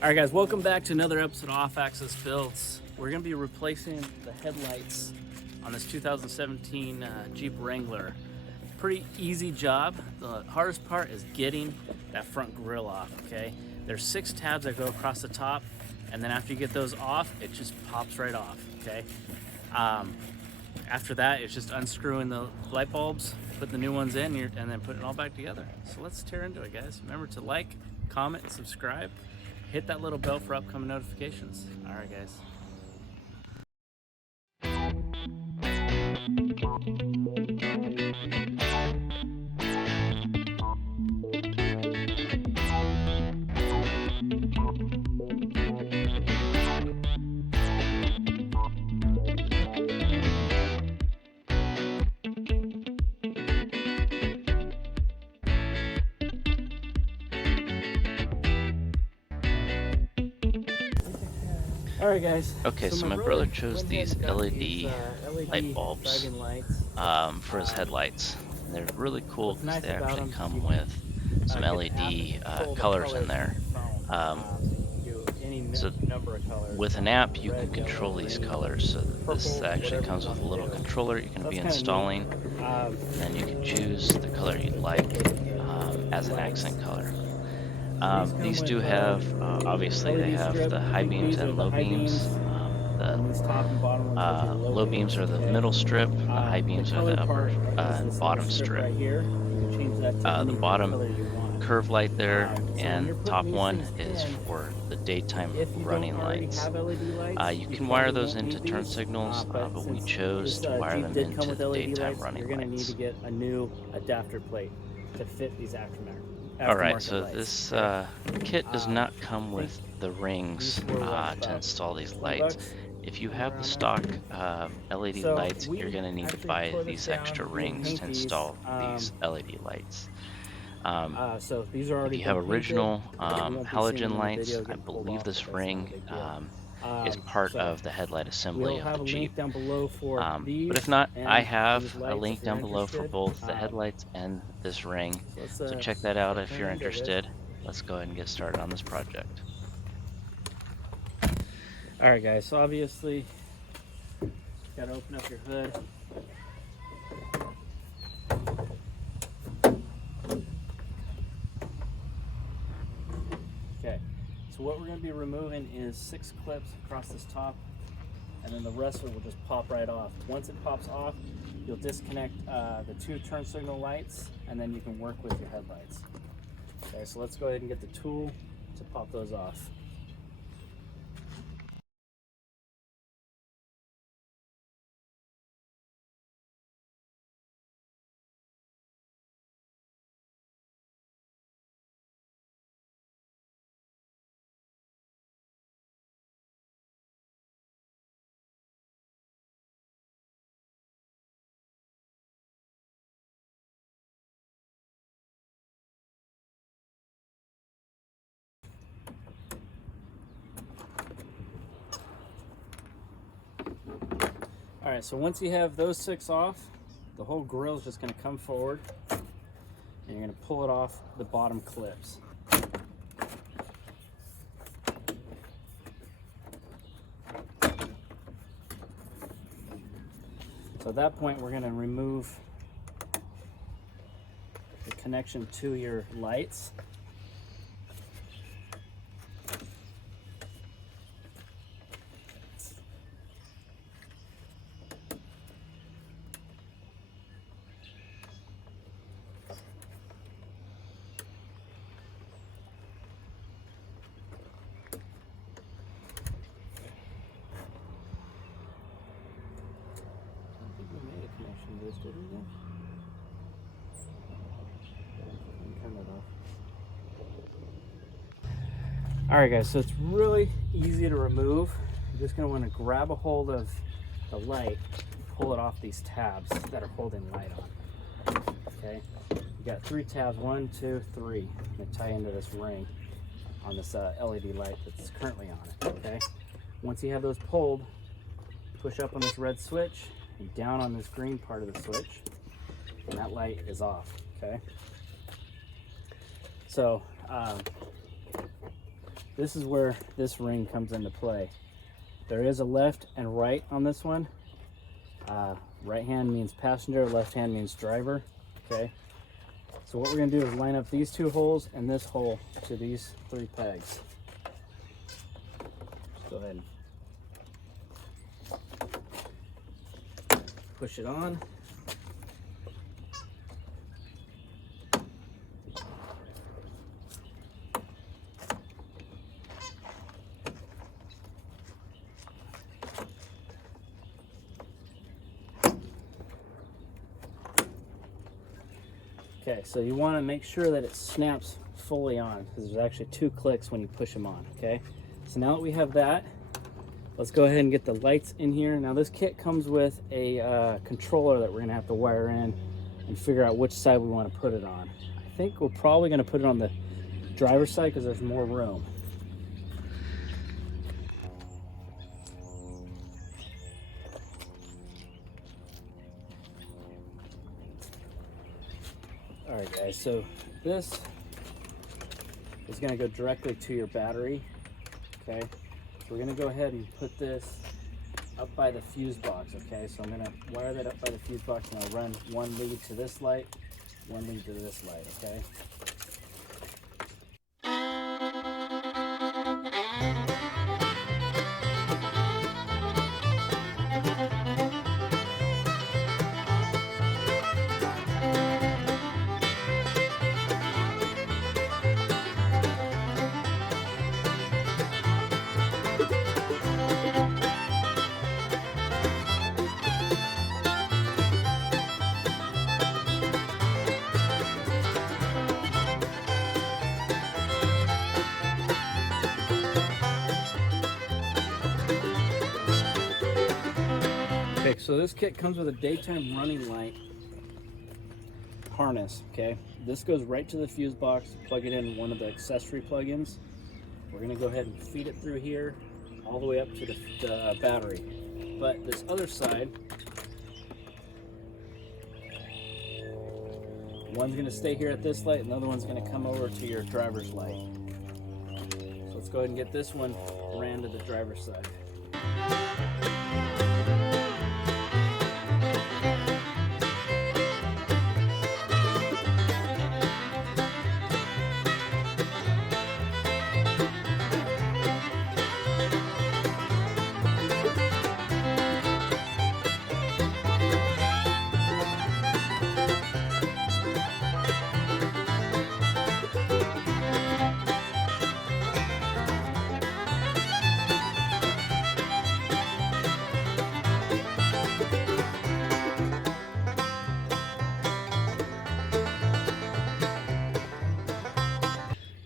Alright guys, welcome back to another episode of Off-Axis Builds. We're going to be replacing the headlights on this 2017 Jeep Wrangler. Pretty easy job. The hardest part is getting that front grille off, okay? There's 6 tabs that go across the top, and then after you get those off, it just pops right off, okay? After that, it's just unscrewing the light bulbs, put the new ones in, and then putting it all back together. So let's tear into it, guys. Remember to like, comment, and subscribe. Hit that little bell for upcoming notifications. All right, guys. Alright guys. Okay, so my brother chose these LED light bulbs for his headlights. And they're really cool because they actually come with some LED colors in there. So with an app you can control these colors. So this actually comes with a little controller you can be installing, and then you can choose the color you'd like as an accent color. These do have, obviously they have the high beams and low beams. The low beams are the middle strip, the high beams are the upper and bottom strip. The bottom curve light there and top one is for the daytime running lights. You can wire those into turn signals, but we chose to wire them into the daytime running lights. You're going to need to get a new adapter plate to fit these aftermarket. Alright, so this kit does not come with the rings to install these lights. If you have the stock LED lights, you're going to need to buy these extra rings to install these LED lights. If you have original halogen lights, I believe this ring is part of the headlight assembly of the Jeep. But if not, I have a link down below for both the headlights and this ring. So check that out if you're interested. Let's go ahead and get started on this project. Alright guys, so obviously you gotta open up your hood. Okay, so what we're going to be removing is 6 clips across this top, and then the rest of it will just pop right off. Once it pops off, you'll disconnect the 2 turn signal lights, and then you can work with your headlights. Okay, so let's go ahead and get the tool to pop those off. Alright, so once you have those 6 off, the whole grill is just going to come forward, and you're going to pull it off the bottom clips. So at that point, we're going to remove the connection to your lights. Alright guys, so it's really easy to remove. You're just going to want to grab a hold of the light and pull it off these tabs that are holding light on. Okay, you got 3 tabs, 1, 2, 3, that tie into this ring on this LED light that's currently on it. Okay, once you have those pulled, push up on this red switch and down on this green part of the switch, and that light is off. Okay, so this is where this ring comes into play. There is a left and right on this one. Right hand means passenger, left hand means driver, okay? So what we're gonna do is line up these 2 holes and this hole to these 3 pegs. Just go ahead and push it on. Okay, so you want to make sure that it snaps fully on, because there's actually 2 clicks when you push them on, okay? So now that we have that, let's go ahead and get the lights in here. Now this kit comes with a controller that we're going to have to wire in and figure out which side we want to put it on. I think we're probably going to put it on the driver's side because there's more room. Alright guys, so this is going to go directly to your battery, okay? So we're going to go ahead and put this up by the fuse box, okay? So I'm going to wire that up by the fuse box and I'll run 1 lead to this light, 1 lead to this light, okay? Okay, so this kit comes with a daytime running light harness, okay? This goes right to the fuse box, plug it in one of the accessory plugins. We're gonna go ahead and feed it through here, all the way up to the battery. But this other side, one's gonna stay here at this light, and the other one's gonna come over to your driver's light. So let's go ahead and get this one ran to the driver's side.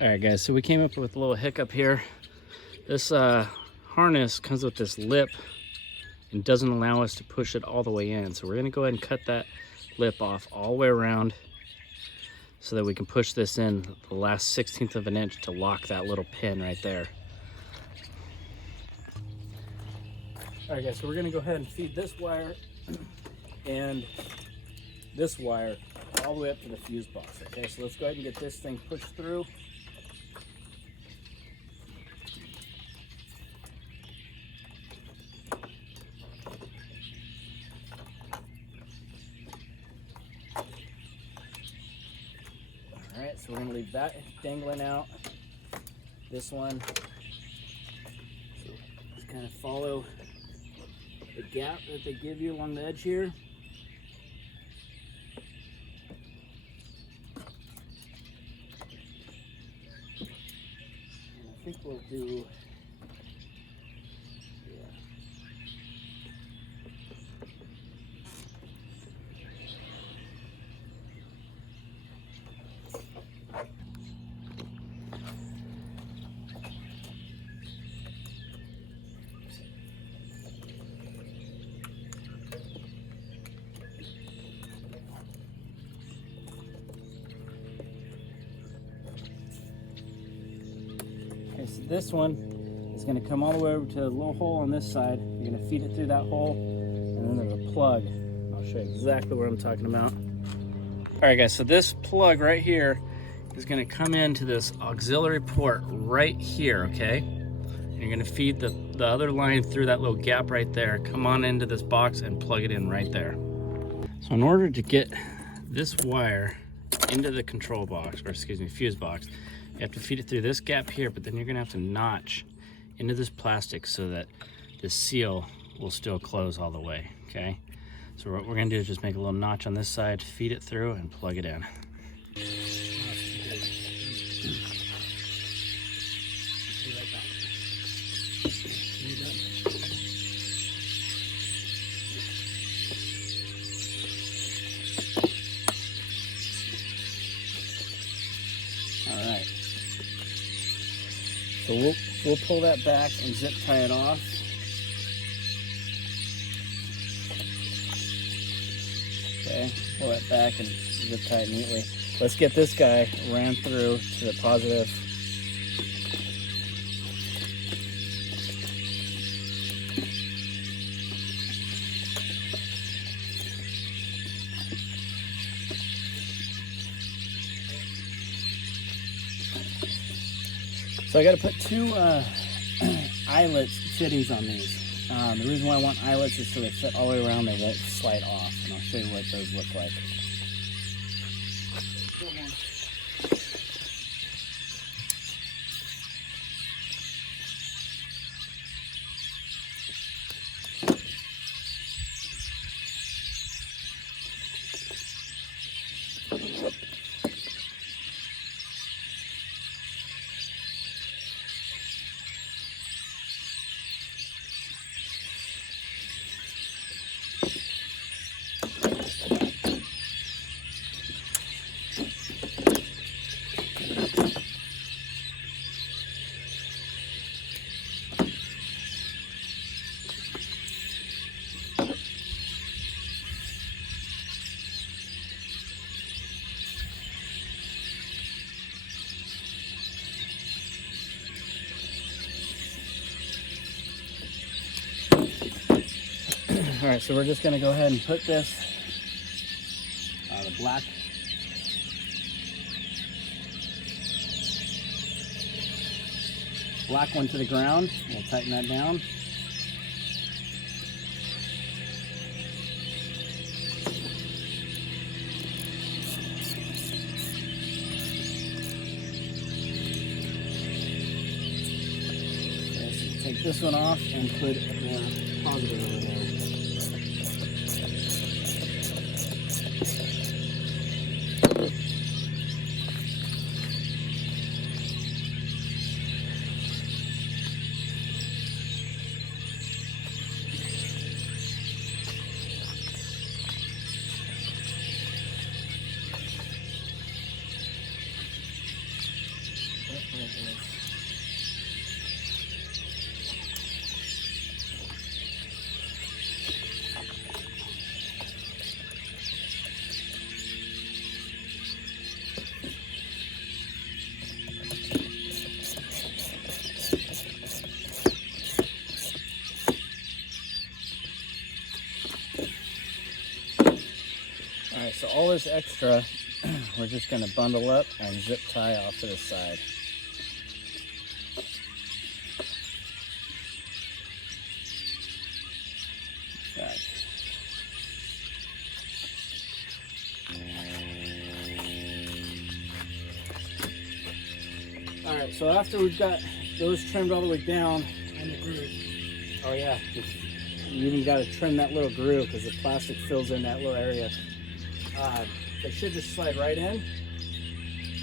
Alright guys, so we came up with a little hiccup here. This harness comes with this lip and doesn't allow us to push it all the way in. So we're going to go ahead and cut that lip off all the way around so that we can push this in the last 1/16 of an inch to lock that little pin right there. Alright guys, so we're going to go ahead and feed this wire and this wire all the way up to the fuse box. Okay, so let's go ahead and get this thing pushed through. Alright, so we're going to leave that dangling out. This one, so just kind of follow the gap that they give you along the edge here. And I think we'll do, so this one is going to come all the way over to the little hole on this side. You're going to feed it through that hole, and then there's a plug. I'll show you exactly what I'm talking about. Alright guys, so this plug right here is going to come into this auxiliary port right here, okay? And you're going to feed the other line through that little gap right there. Come on into this box and plug it in right there. So in order to get this wire into the control box, or excuse me, fuse box, you have to feed it through this gap here, but then you're going to have to notch into this plastic so that the seal will still close all the way, okay? So what we're going to do is just make a little notch on this side, feed it through, and plug it in. All right. So we'll pull that back and zip tie it off. Okay, pull that back and zip tie it neatly. Let's get this guy ran through to the positive. So I got to put two eyelets fittings on these. The reason why I want eyelets is so they fit all the way around, they won't slide off, and I'll show you what those look like. All right, so we're just going to go ahead and put this, the black one to the ground. We'll tighten that down. Okay, so take this one off and put the positive over there. Alright, so all this extra, we're just going to bundle up and zip tie off to the side. Back. Alright, so after we've got those trimmed all the way down, and the groove. Oh yeah, you even got to trim that little groove because the plastic fills in that little area. They should just slide right in,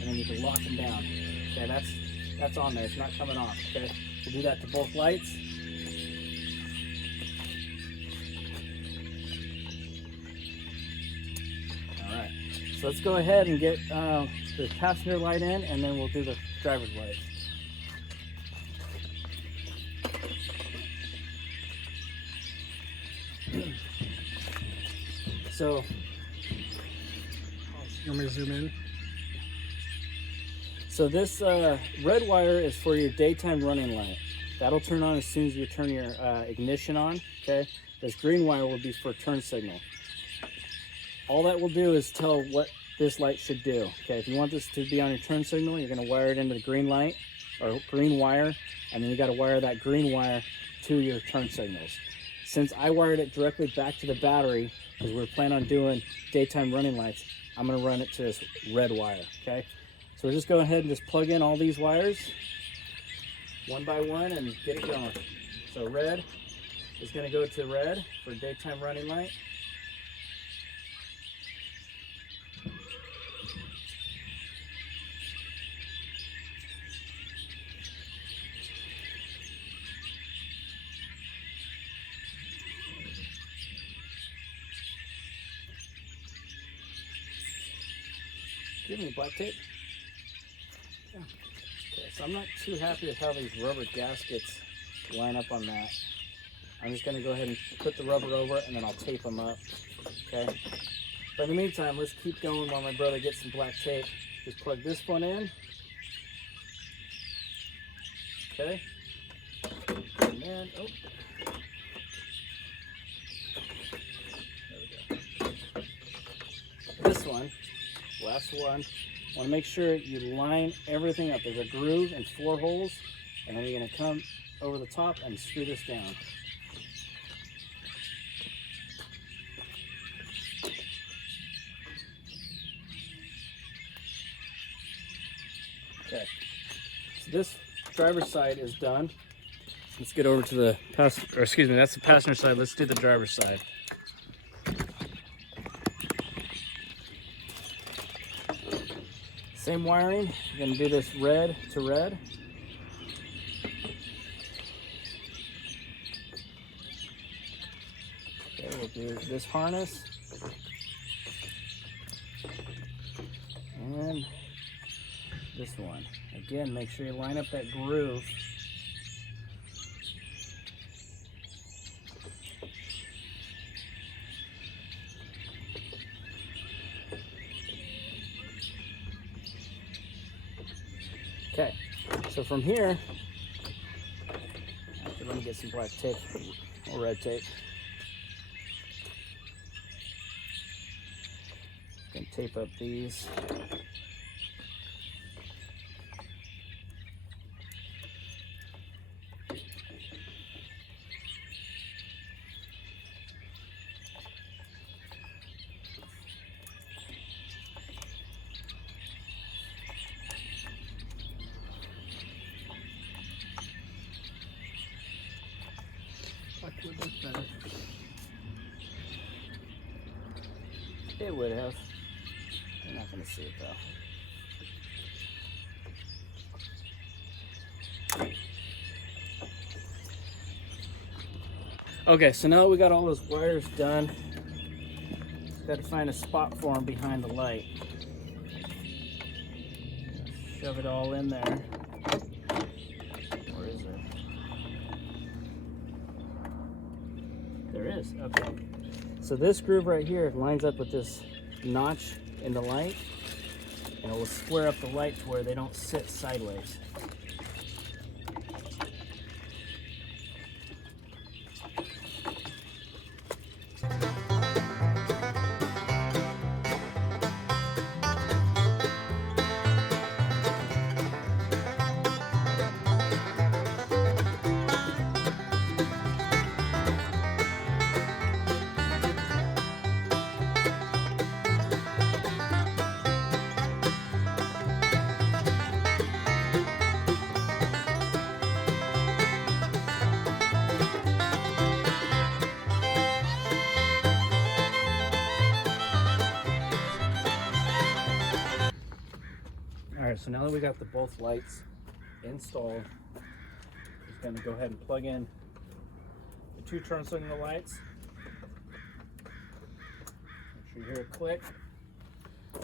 and then you can lock them down. Okay, that's on there. It's not coming off. Okay, we'll do that to both lights. All right. So let's go ahead and get the passenger light in, and then we'll do the driver's light. So. You want me to zoom in? So this red wire is for your daytime running light. That'll turn on as soon as you turn your ignition on, okay? This green wire will be for turn signal. All that will do is tell what this light should do. Okay, if you want this to be on your turn signal, you're going to wire it into the green light or green wire, and then you got to wire that green wire to your turn signals. Since I wired it directly back to the battery, because we're planning on doing daytime running lights, I'm going to run it to this red wire. Okay, so we're just go ahead and just plug in all these wires one by one and get it going. So red is going to go to red for daytime running light. Give me black tape. Yeah. Okay, so I'm not too happy with how these rubber gaskets line up on that. I'm just going to go ahead and put the rubber over it, and then I'll tape them up. Okay. But in the meantime, let's keep going while my brother gets some black tape. Just plug this one in. Okay. And then, oh. There we go. This one. Last one. Want to make sure you line everything up. There's a groove and 4 holes, and then you're going to come over the top and screw this down. Okay. So this driver's side is done. Let's get over to the passenger, or excuse me, that's the passenger side. Let's do the driver's side. Same wiring, you're going to do this red to red. Okay, we'll do this harness. And this one. Again, make sure you line up that groove. Okay, so from here, actually, let me get some black tape or red tape. Can tape up these. Would look better. It would have. You're not going to see it though. Okay, so now that we got all those wires done, got to find a spot for them behind the light. Shove it all in there. Where is it? There is, okay. So this groove right here lines up with this notch in the light, and it will square up the light to where they don't sit sideways. Alright, so now that we got both lights installed, I'm just going to go ahead and plug in the 2 turn signal lights. Make sure you hear it click,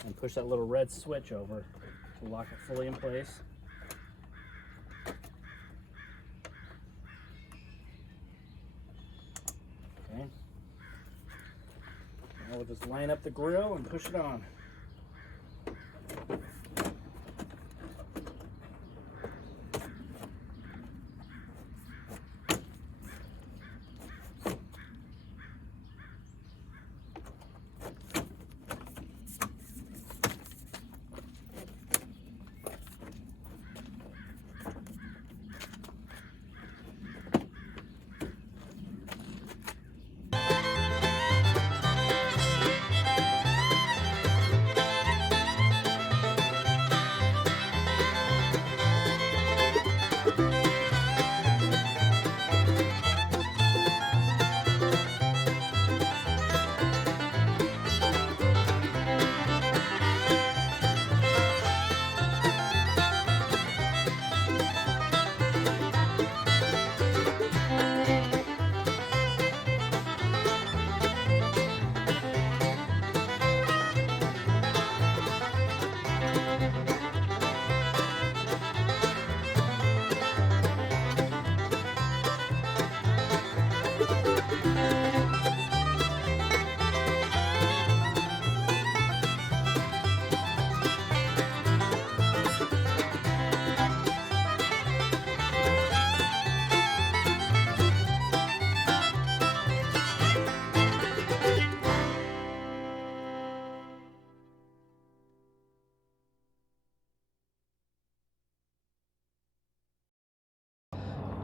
and push that little red switch over to lock it fully in place. Okay. Now we'll just line up the grill and push it on.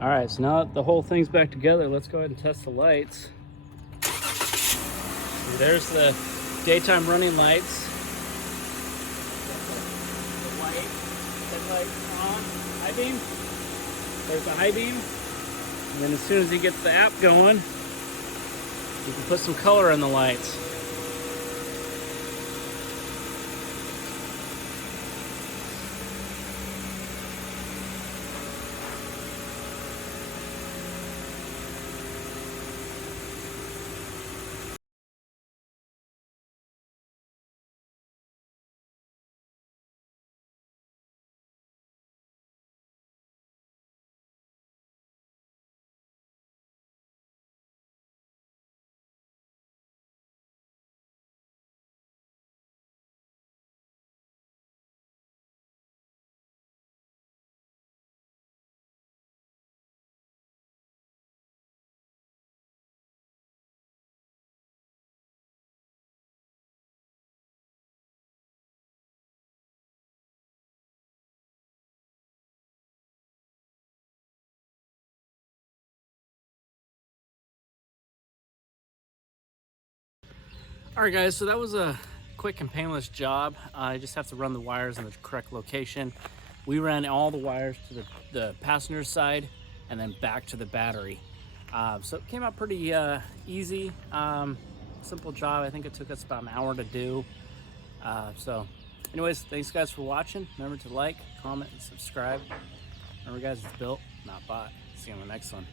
All right, so now that the whole thing's back together, let's go ahead and test the lights. See, there's the daytime running lights. The white headlight on, high beam. There's the high beam. And then as soon as he gets the app going, you can put some color in the lights. Alright guys, so that was a quick and painless job. I just have to run the wires in the correct location. We ran all the wires to the passenger side and then back to the battery. So it came out pretty easy, simple job. I think it took us about an hour to do. So anyways, thanks guys for watching. Remember to like, comment, and subscribe. Remember guys, it's built, not bought. See you on the next one.